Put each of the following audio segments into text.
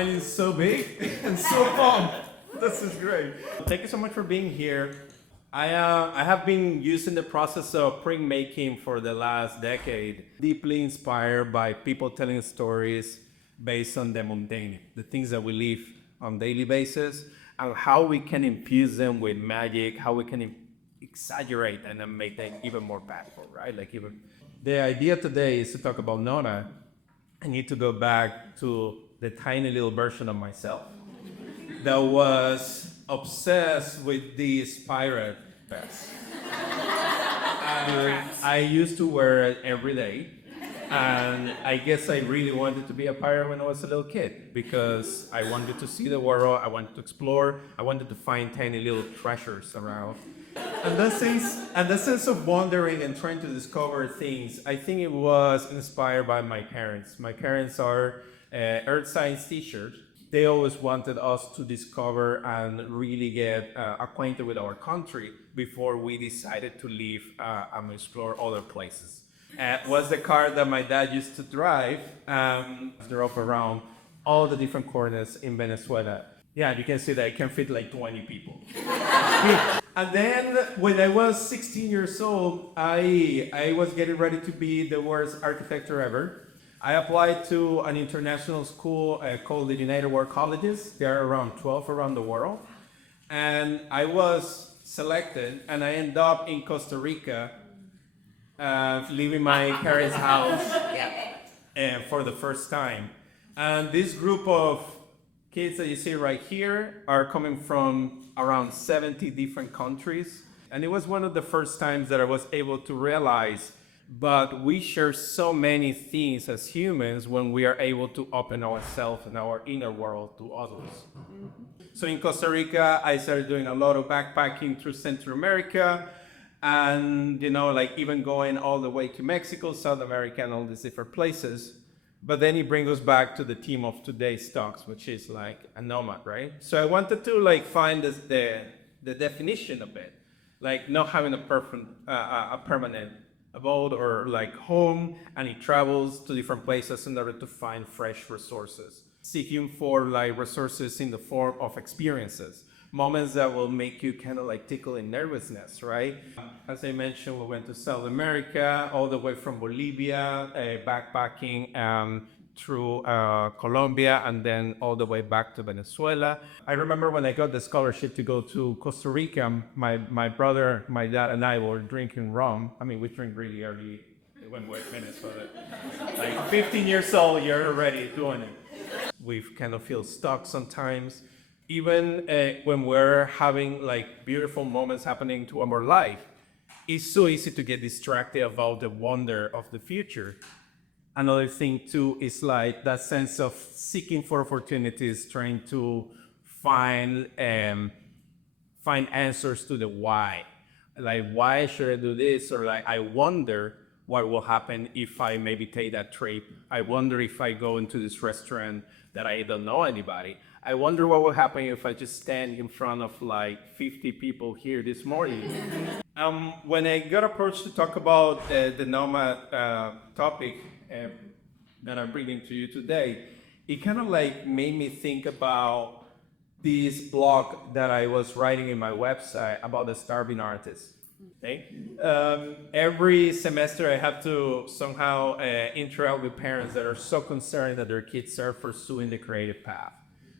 Mine is so big and so fun. This is great. Thank you so much for being here. I have been using the process of printmaking for the last decade, deeply inspired by people telling stories based on the mundane, the things that we live on daily basis, and how we can infuse them with magic, how we can exaggerate and then make them even more powerful, right? Like even the idea today is to talk about Nona. I need to go back to the tiny little version of myself that was obsessed with these pirate vests. I used to wear it every day. And I guess I really wanted to be a pirate when I was a little kid because I wanted to see the world, I wanted to explore, I wanted to find tiny little treasures around. And that sense of wandering and trying to discover things, I think it was inspired by my parents. My parents are earth science teachers. They always wanted us to discover and really get acquainted with our country before we decided to leave and explore other places. Was the car that my dad used to drive, drove around all the different corners in Venezuela. Yeah, you can see that it can fit like 20 people. And then when I was 16 years old, I was getting ready to be the worst architect ever. I applied to an international school called the United World Colleges. There are around 12 around the world. And I was selected, and I ended up in Costa Rica, leaving my parents' house for the first time. And this group of kids that you see right here are coming from around 70 different countries. And it was one of the first times that I was able to realize, but we share so many things as humans when we are able to open ourselves and our inner world to others. Mm-hmm. So in Costa Rica, I started doing a lot of backpacking through Central America, and like even going all the way to Mexico, South America, and all these different places. But then it brings us back to the theme of today's talks, which is like a nomad, right? So I wanted to find the definition of it, like not having a permanent abode or like home, and he travels to different places in order to find fresh resources, seeking for like resources in the form of experiences, moments that will make you kind of like tickle in nervousness, right? As I mentioned, we went to South America, all the way from Bolivia, backpacking through Colombia, and then all the way back to Venezuela. I remember when I got the scholarship to go to Costa Rica, my brother, my dad, and I were drinking rum. I mean, we drink really early when we're finished with it. Like 15 years old, you're already doing it. We kind of feel stuck sometimes. Even when we're having like beautiful moments happening to our life, it's so easy to get distracted about the wonder of the future. Another thing too is like that sense of seeking for opportunities, trying to find answers to the why. Like, why should I do this? Or like, I wonder what will happen if I maybe take that trip. I wonder if I go into this restaurant that I don't know anybody. I wonder what will happen if I just stand in front of like 50 people here this morning. When I got approached to talk about the nomad topic that I'm bringing to you today, it kind of like made me think about this blog that I was writing in my website about the starving artist. Okay? Every semester I have to somehow interact with parents that are so concerned that their kids are pursuing the creative path.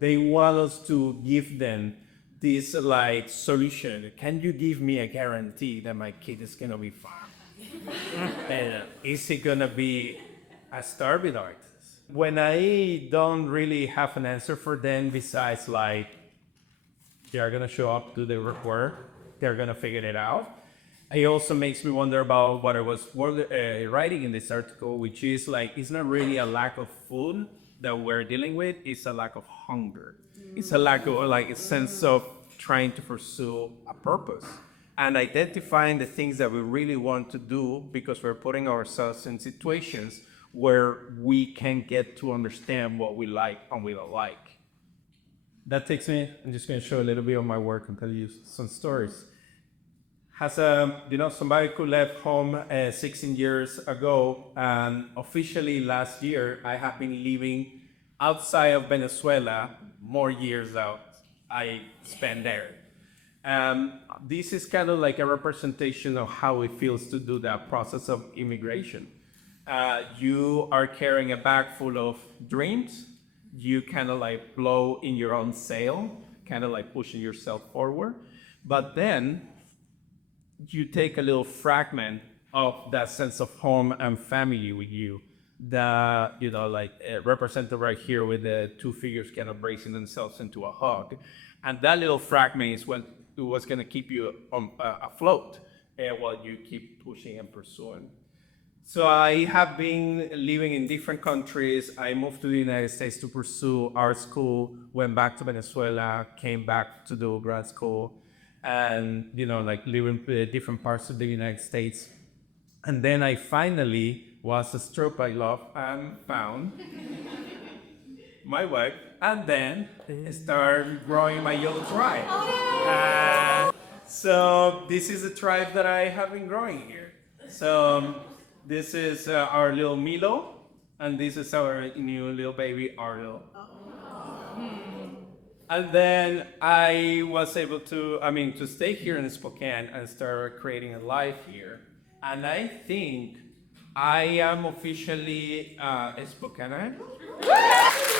They want us to give them this like solution. Can you give me a guarantee that my kid is gonna be fine? And is he gonna be a starving artist? When I don't really have an answer for them besides like they're gonna show up, do their work, they're gonna figure it out. It also makes me wonder about what I was writing in this article, which is like, it's not really a lack of food that we're dealing with, it's a lack of hunger. It's a lack of like a sense of trying to pursue a purpose and identifying the things that we really want to do because we're putting ourselves in situations where we can get to understand what we like and we don't like. That takes me, I'm just going to show a little bit of my work and tell you some stories. Has somebody who left home 16 years ago, and officially last year, I have been living outside of Venezuela, more years out I spent there. This is kind of like a representation of how it feels to do that process of immigration. You are carrying a bag full of dreams. You kind of like blow in your own sail, kind of like pushing yourself forward. But then you take a little fragment of that sense of home and family with you that like represented right here with the two figures kind of bracing themselves into a hug, and that little fragment is what was going to keep you afloat while you keep pushing and pursuing. So I have been living in different countries. I moved to the United States to pursue art school, went back to Venezuela, came back to do grad school, and like living in different parts of the United States. And then I finally was struck by love and found my wife, and then started growing my yellow tribe. So this is the tribe that I have been growing here. So this is our little Milo, and this is our new little baby Arlo. And then I was able to stay here in Spokane and start creating a life here. And I think I am officially a Spokanean.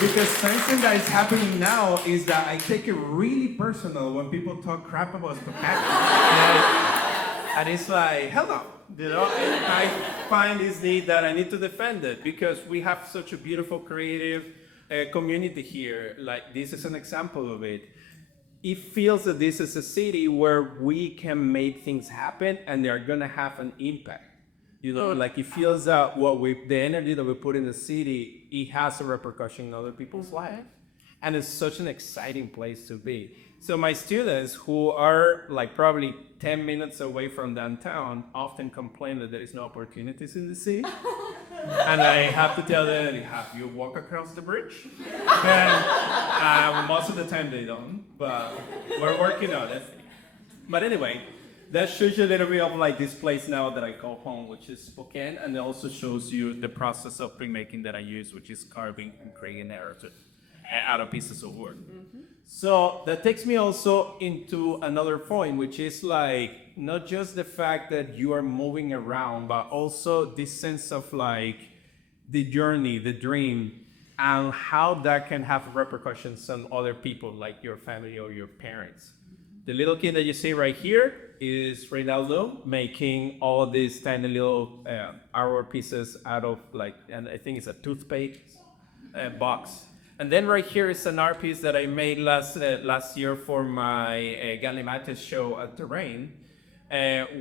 Because something that is happening now is that I take it really personal when people talk crap about Spokane. And it's like, hello, and I find this need that I need to defend it because we have such a beautiful creative community here. Like this is an example of it. It feels that this is a city where we can make things happen and they're gonna have an impact. Like it feels that the energy that we put in the city, it has a repercussion in other people's life. And it's such an exciting place to be. So my students who are like probably 10 minutes away from downtown often complain that there is no opportunities in the city. And I have to tell them, have you walked across the bridge? And most of the time they don't, but we're working on it. But anyway, that shows you a little bit of like this place now that I call home, which is Spokane, and it also shows you the process of printmaking that I use, which is carving and creating narrative out of pieces of wood. Mm-hmm. So that takes me also into another point, which is like not just the fact that you are moving around, but also this sense of like the journey, the dream, and how that can have repercussions on other people, like your family or your parents. The little kid that you see right here is Reinaldo making all these tiny little artwork pieces out of and I think it's a toothpaste box. And then right here is an art piece that I made last year for my Galimates show at Terrain,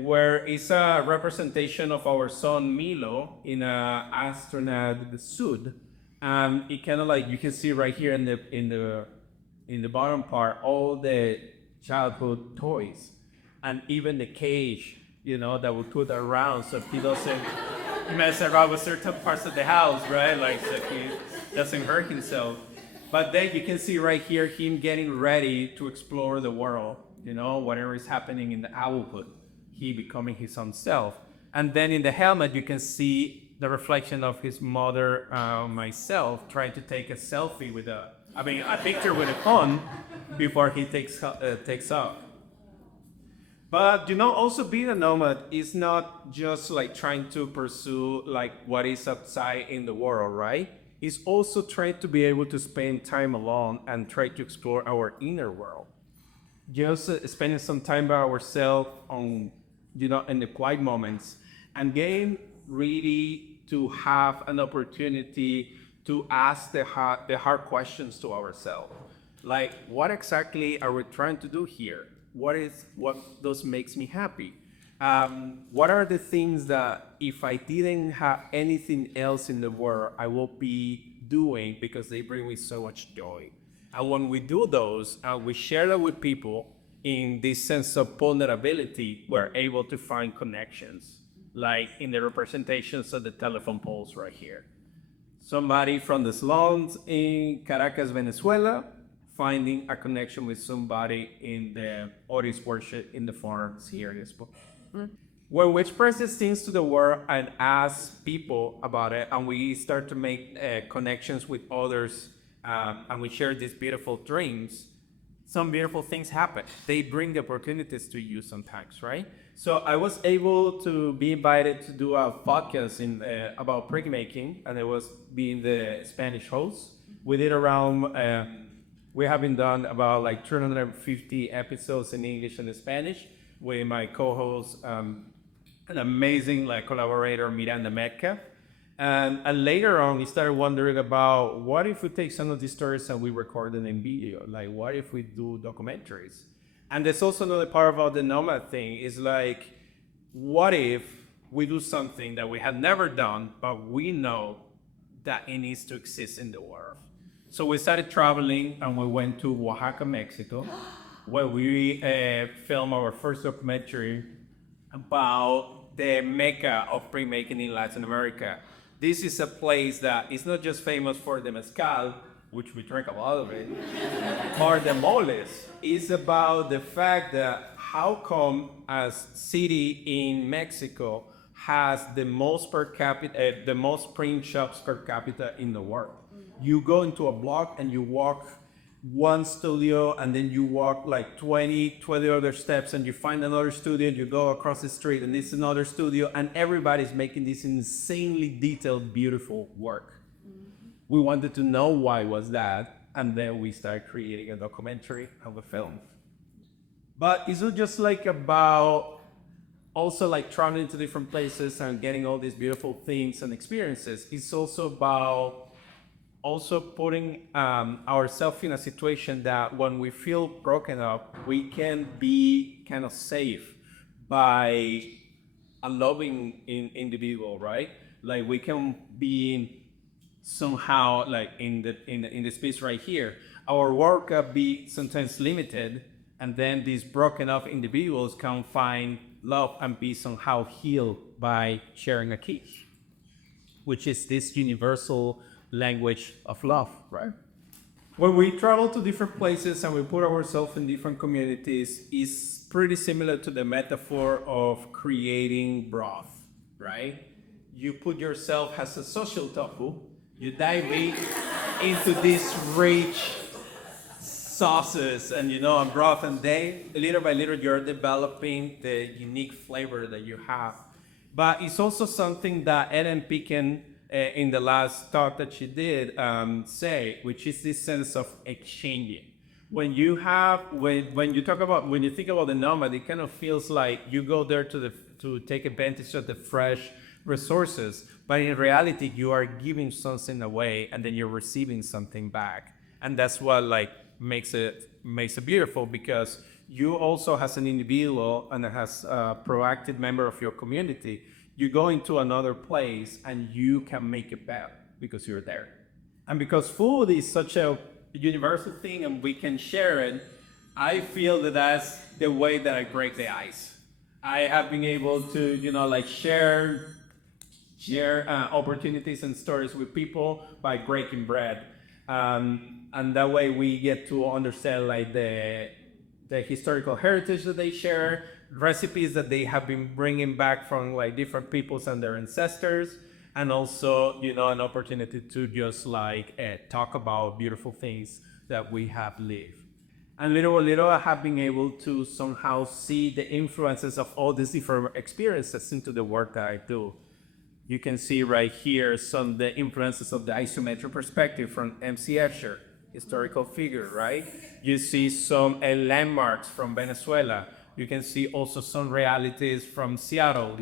where it's a representation of our son Milo in an astronaut suit. It kind of like you can see right here in the bottom part all the childhood toys, and even the cage, that we put around so he doesn't mess around with certain parts of the house, right? Like so he doesn't hurt himself. But then you can see right here him getting ready to explore the world, whatever is happening in the owlhood, he becoming his own self. And then in the helmet, you can see the reflection of his mother, myself, trying to take a selfie with a picture with a phone before he takes off. But also being a nomad is not just like trying to pursue like what is outside in the world, right? It's also trying to be able to spend time alone and try to explore our inner world. Just spending some time by ourselves on, in the quiet moments, and getting ready to have an opportunity to ask the hard questions to ourselves. Like, what exactly are we trying to do here? What does makes me happy? What are the things that if I didn't have anything else in the world, I will be doing because they bring me so much joy? And when we do those and we share that with people in this sense of vulnerability, we're able to find connections, like in the representations of the telephone poles right here. Somebody from the slums in Caracas, Venezuela, finding a connection with somebody in the Oris worship in the farms here in Spokane. When we express these things to the world and ask people about it, and we start to make connections with others and we share these beautiful dreams, some beautiful things happen. They bring the opportunities to you sometimes, right? So I was able to be invited to do a podcast about printmaking, and I was being the Spanish host. We did around, we have been done about like 350 episodes in English and Spanish with my co-host, an amazing like collaborator, Miranda Metcalf. And later on, we started wondering about what if we take some of these stories and we record them in video? Like, what if we do documentaries? And there's also another part about the nomad thing is like, what if we do something that we have never done, but we know that it needs to exist in the world? So we started traveling and we went to Oaxaca, Mexico, where we filmed our first documentary about the mecca of printmaking in Latin America. This is a place that is not just famous for the mezcal, which we drink a lot of it, or the moles. It's about the fact that how come a city in Mexico has the most per capita, the most print shops per capita in the world. You go into a block and you walk one studio and then you walk like 20 other steps and you find another studio and you go across the street and it's another studio and everybody's making this insanely detailed, beautiful work. We wanted to know why was that, and then we started creating a documentary of a film. But it's not just like about also like traveling to different places and getting all these beautiful things and experiences. It's also about also putting ourselves in a situation that when we feel broken up, we can be kind of safe by a loving individual, right? Like we can be somehow like in the space right here. Our work can be sometimes limited, and then these broken up individuals can find love and be somehow healed by sharing a kiss, which is this universal language of love, right? When we travel to different places and we put ourselves in different communities, it's pretty similar to the metaphor of creating broth, right? You put yourself as a social tofu, you dive into these rich sauces and and broth, and then little by little you're developing the unique flavor that you have. But it's also something that Ellen Picken in the last talk that she did say, which is this sense of exchanging. When you think about the nomad, it kind of feels like you go there to take advantage of the fresh resources, but in reality, you are giving something away and then you're receiving something back, and that's what like makes it beautiful, because you also as an individual and as a proactive member of your community, you go into another place and you can make it better because you're there. And because food is such a universal thing and we can share it, I feel that that's the way that I break the ice. I have been able to, like share opportunities and stories with people by breaking bread. And that way we get to understand like the historical heritage that they share, recipes that they have been bringing back from like different peoples and their ancestors, and also an opportunity to just like talk about beautiful things that we have lived. And little by little I have been able to somehow see the influences of all these different experiences into the work that I do. You can see right here some of the influences of the isometric perspective from MC Escher, historical figure, right? You see some landmarks from Venezuela. You can see also some realities from Seattle,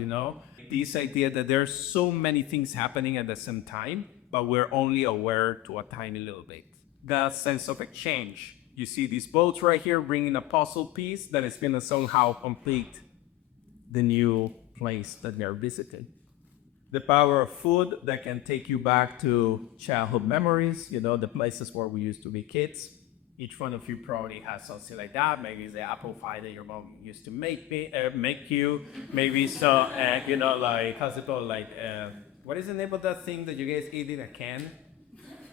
This idea that there's so many things happening at the same time, but we're only aware to a tiny little bit. That sense of exchange. You see these boats right here bringing a puzzle piece that is going to somehow complete the new place that we are visiting. The power of food that can take you back to childhood memories, the places where we used to be kids. Each one of you probably has something like that. Maybe it's the apple pie that your mom used to make you. Maybe so, like, how's it called? Like, what is the name of that thing that you guys eat in a can?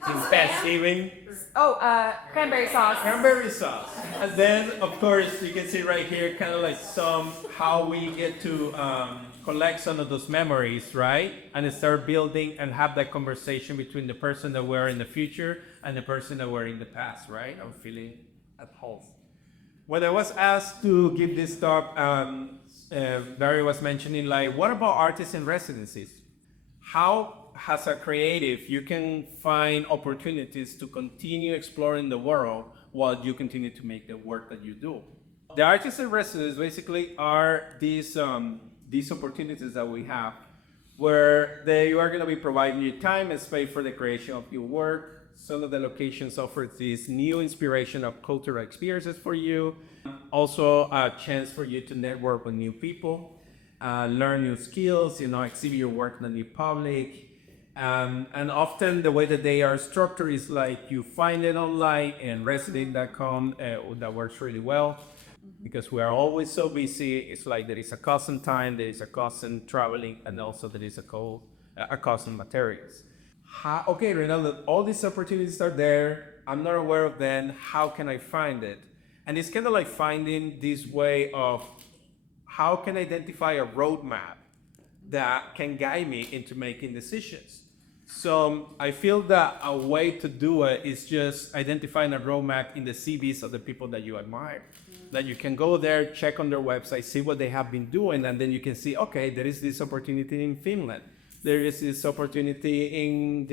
In Thanksgiving? Cranberry sauce. Cranberry sauce. And then, of course, you can see right here kind of like how we get to collect some of those memories, right? And start building and have that conversation between the person that we're in the future and the person that were in the past, right? I'm feeling at home. When I was asked to give this talk, Barry was mentioning like, what about artists in residencies? How, as a creative, you can find opportunities to continue exploring the world while you continue to make the work that you do. The artists in residence basically are these opportunities that we have where they are going to be providing you time and space for the creation of your work. Some of the locations offer this new inspiration of cultural experiences for you. Also a chance for you to network with new people, learn new skills, exhibit your work in the new public. And often the way that they are structured is like you find it online and resident.com that works really well because we are always so busy. It's like there is a cost in time, there is a cost in traveling, and also there is a cost in materials. Okay, Reinaldo, all these opportunities are there. I'm not aware of them. How can I find it? And it's kind of like finding this way of how can I identify a roadmap that can guide me into making decisions. So I feel that a way to do it is just identifying a roadmap in the CVs of the people that you admire. That you can go there, check on their website, see what they have been doing, and then you can see, okay, there is this opportunity in Finland. There is this opportunity in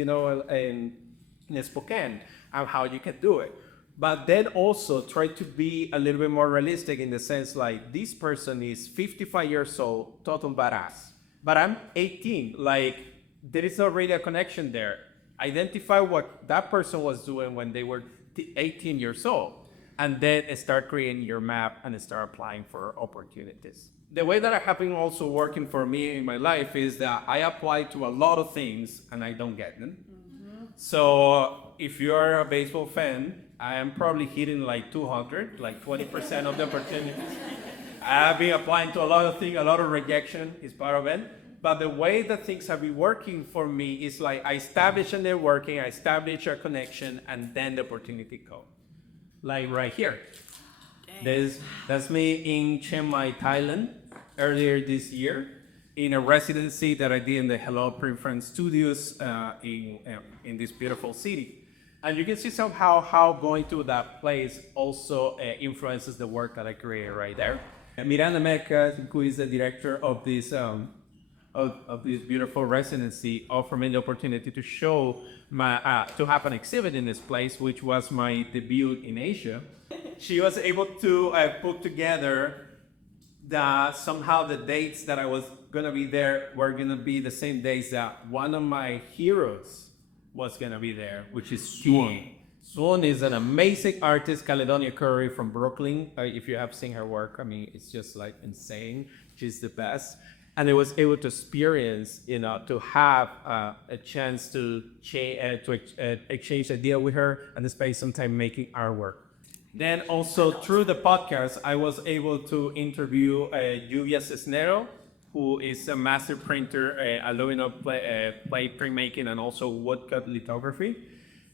Spokane, and how you can do it. But then also try to be a little bit more realistic in the sense like this person is 55 years old, total badass. But I'm 18, like there is already a connection there. Identify what that person was doing when they were 18 years old, and then start creating your map and start applying for opportunities. The way that I have been also working for me in my life is that I apply to a lot of things and I don't get them. So if you are a baseball fan, I am probably hitting like 200, like 20% of the opportunities. I've been applying to a lot of things, a lot of rejection is part of it. But the way that things have been working for me is like I establish a networking, I establish a connection, and then the opportunity comes. Like right here. That's me in Chiang Mai, Thailand, earlier this year, in a residency that I did in the Hello Print Friends Studios in this beautiful city. And you can see somehow how going to that place also influences the work that I create right there. Miranda Mecca, who is the director of this beautiful residency, offered me the opportunity to show to have an exhibit in this place, which was my debut in Asia. She was able to put together somehow the dates that I was gonna be there were gonna be the same days that one of my heroes was gonna be there, which is Swan. Swan is an amazing artist, Caledonia Curry from Brooklyn. If you have seen her work, I mean, it's just like insane. She's the best. And I was able to experience, to have a chance to exchange idea with her and spend some time making artwork. Then also through the podcast, I was able to interview Lluvia Cisnero, who is a master printer, aluminum plate printmaking, and also woodcut lithography.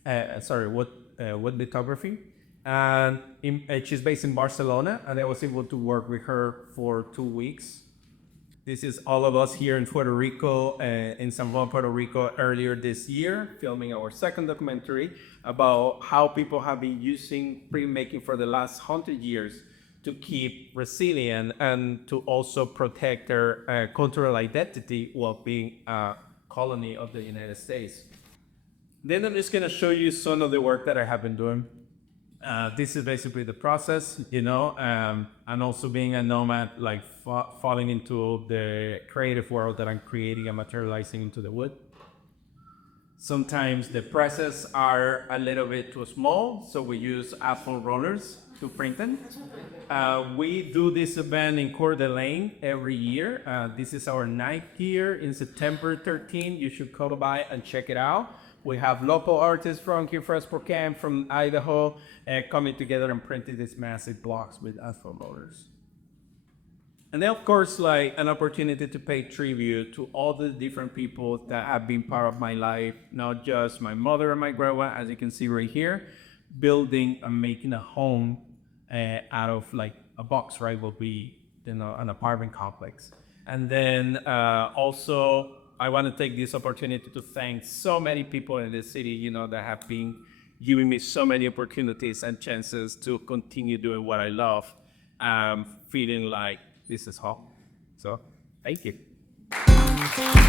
Wood lithography. And she's based in Barcelona, and I was able to work with her for 2 weeks. This is all of us here in Puerto Rico, in San Juan, Puerto Rico, earlier this year, filming our second documentary about how people have been using printmaking for the last 100 years to keep resilient and to also protect their cultural identity while being a colony of the United States. Then I'm just going to show you some of the work that I have been doing. This is basically the process, and also being a nomad, like falling into the creative world that I'm creating and materializing into the wood. Sometimes the presses are a little bit too small, so we use asphalt rollers to print them. We do this event in Coeur d'Alene every year. This is our 9th year in September 13. You should come by and check it out. We have local artists from here from Spokane, from Idaho, coming together and printing these massive blocks with asphalt rollers. And then, of course, like an opportunity to pay tribute to all the different people that have been part of my life, not just my mother and my grandma, as you can see right here, building and making a home out of like a box, right, will be, an apartment complex. And then also, I want to take this opportunity to thank so many people in the city, that have been giving me so many opportunities and chances to continue doing what I love, feeling like this is home. So, thank you.